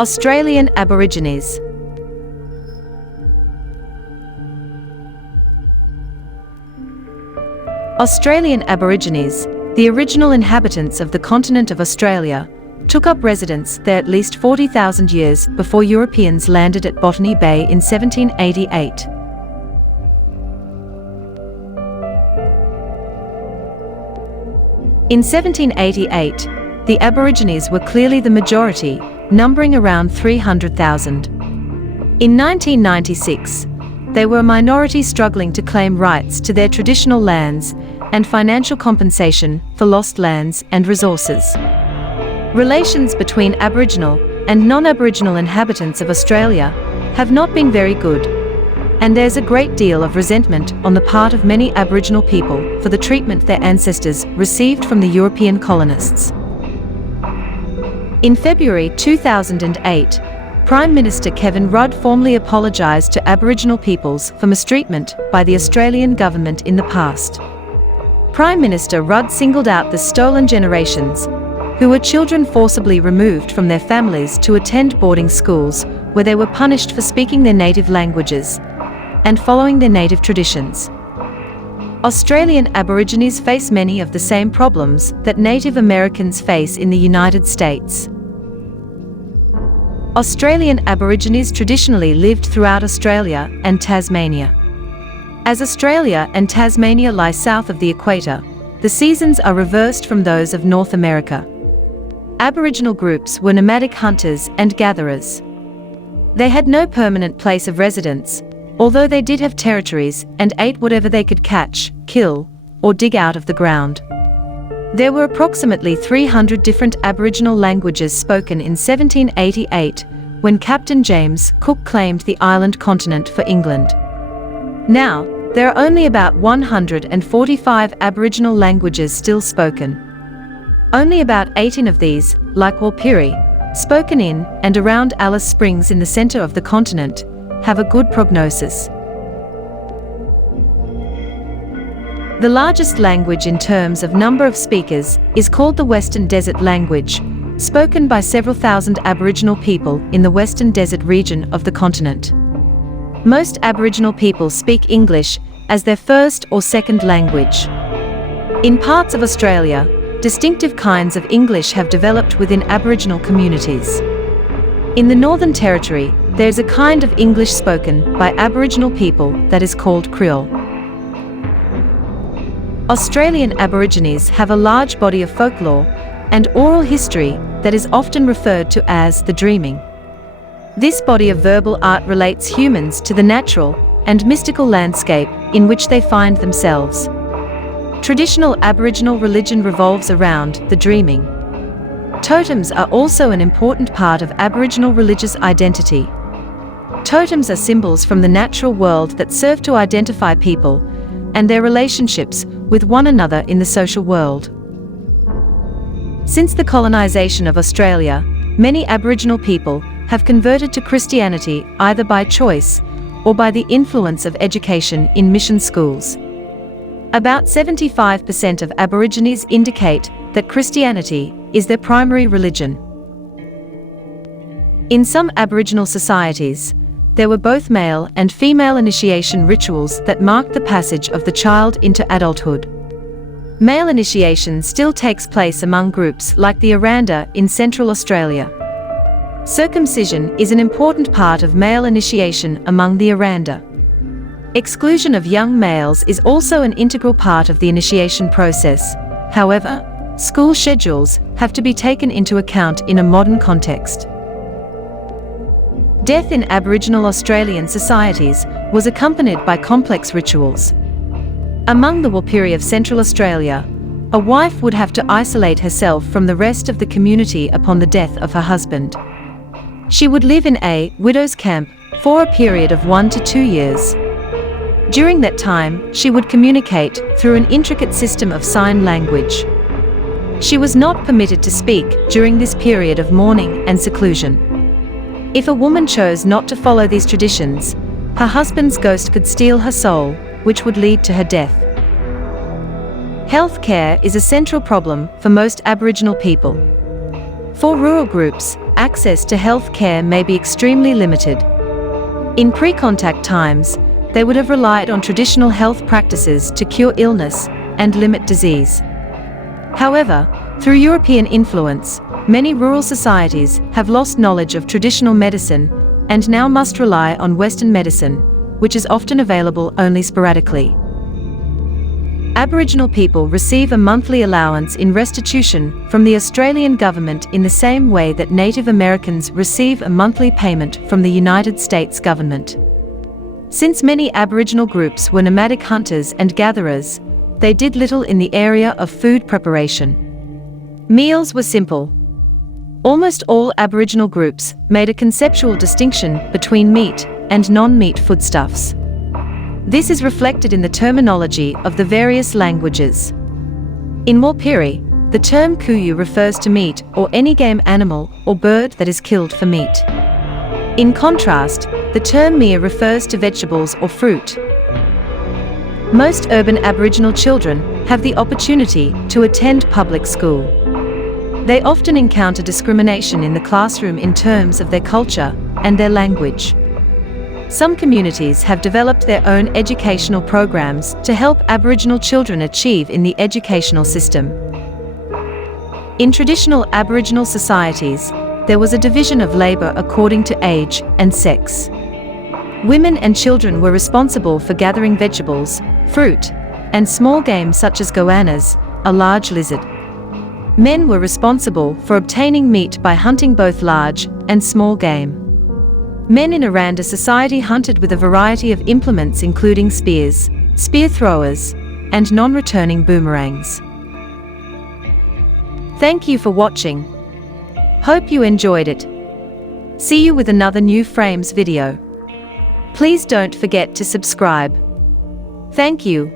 Australian Aborigines. Australian Aborigines, the original inhabitants of the continent of Australia, took up residence there at least 40,000 years before Europeans landed at Botany Bay in 1788. In 1788, the Aborigines were clearly the majority, numbering around 300,000. In 1996, they were a minority struggling to claim rights to their traditional lands and financial compensation for lost lands and resources. Relations between Aboriginal and non-Aboriginal inhabitants of Australia have not been very good, and there's a great deal of resentment on the part of many Aboriginal people for the treatment their ancestors received from the European colonists. In February 2008, Prime Minister Kevin Rudd formally apologised to Aboriginal peoples for mistreatment by the Australian government in the past. Prime Minister Rudd singled out the stolen generations, who were children forcibly removed from their families to attend boarding schools where they were punished for speaking their native languages and following their native traditions. Australian Aborigines face many of the same problems that Native Americans face in the United States. Australian Aborigines traditionally lived throughout Australia and Tasmania. As Australia and Tasmania lie south of the equator, the seasons are reversed from those of North America. Aboriginal groups were nomadic hunters and gatherers. They had no permanent place of residence, although they did have territories and ate whatever they could catch, kill, or dig out of the ground. There were approximately 300 different Aboriginal languages spoken in 1788, when Captain James Cook claimed the island continent for England. Now, there are only about 145 Aboriginal languages still spoken. Only about 18 of these, like Walpiri, spoken in and around Alice Springs in the center of the continent, have a good prognosis. The largest language in terms of number of speakers is called the Western Desert language, spoken by several thousand Aboriginal people in the Western Desert region of the continent. Most Aboriginal people speak English as their first or second language. In parts of Australia, distinctive kinds of English have developed within Aboriginal communities. In the Northern Territory, there is a kind of English spoken by Aboriginal people that is called Creole. Australian Aborigines have a large body of folklore and oral history that is often referred to as the dreaming. This body of verbal art relates humans to the natural and mystical landscape in which they find themselves. Traditional Aboriginal religion revolves around the dreaming. Totems are also an important part of Aboriginal religious identity. Totems are symbols from the natural world that serve to identify people and their relationships with one another in the social world. Since the colonization of Australia, many Aboriginal people have converted to Christianity either by choice or by the influence of education in mission schools. About 75% of Aborigines indicate that Christianity is their primary religion. In some Aboriginal societies, there were both male and female initiation rituals that marked the passage of the child into adulthood. Male initiation still takes place among groups like the Aranda in Central Australia. Circumcision is an important part of male initiation among the Aranda. Exclusion of young males is also an integral part of the initiation process. However, school schedules have to be taken into account in a modern context. Death in Aboriginal Australian societies was accompanied by complex rituals. Among the Walpiri of Central Australia, a wife would have to isolate herself from the rest of the community upon the death of her husband. She would live in a widow's camp for a period of 1 to 2 years. During that time, she would communicate through an intricate system of sign language. She was not permitted to speak during this period of mourning and seclusion. If a woman chose not to follow these traditions, her husband's ghost could steal her soul, which would lead to her death. Health care is a central problem for most Aboriginal people. For rural groups, access to health care may be extremely limited. In pre-contact times, they would have relied on traditional health practices to cure illness and limit disease. However, through European influence, many rural societies have lost knowledge of traditional medicine and now must rely on Western medicine, which is often available only sporadically. Aboriginal people receive a monthly allowance in restitution from the Australian government in the same way that Native Americans receive a monthly payment from the United States government. Since many Aboriginal groups were nomadic hunters and gatherers, they did little in the area of food preparation. Meals were simple. Almost all Aboriginal groups made a conceptual distinction between meat and non-meat foodstuffs. This is reflected in the terminology of the various languages. In Warlpiri, the term kuyu refers to meat or any game animal or bird that is killed for meat. In contrast, the term mia refers to vegetables or fruit. Most urban Aboriginal children have the opportunity to attend public school. They often encounter discrimination in the classroom in terms of their culture and their language. Some communities have developed their own educational programs to help Aboriginal children achieve in the educational system. In traditional Aboriginal societies, there was a division of labor according to age and sex. Women and children were responsible for gathering vegetables, fruit, and small game such as goannas, a large lizard. Men were responsible for obtaining meat by hunting both large and small game. Men in Aranda society hunted with a variety of implements including spears, spear throwers, and non-returning boomerangs. Thank you for watching. Hope you enjoyed it. See you with another new Frames video. Please don't forget to subscribe. Thank you.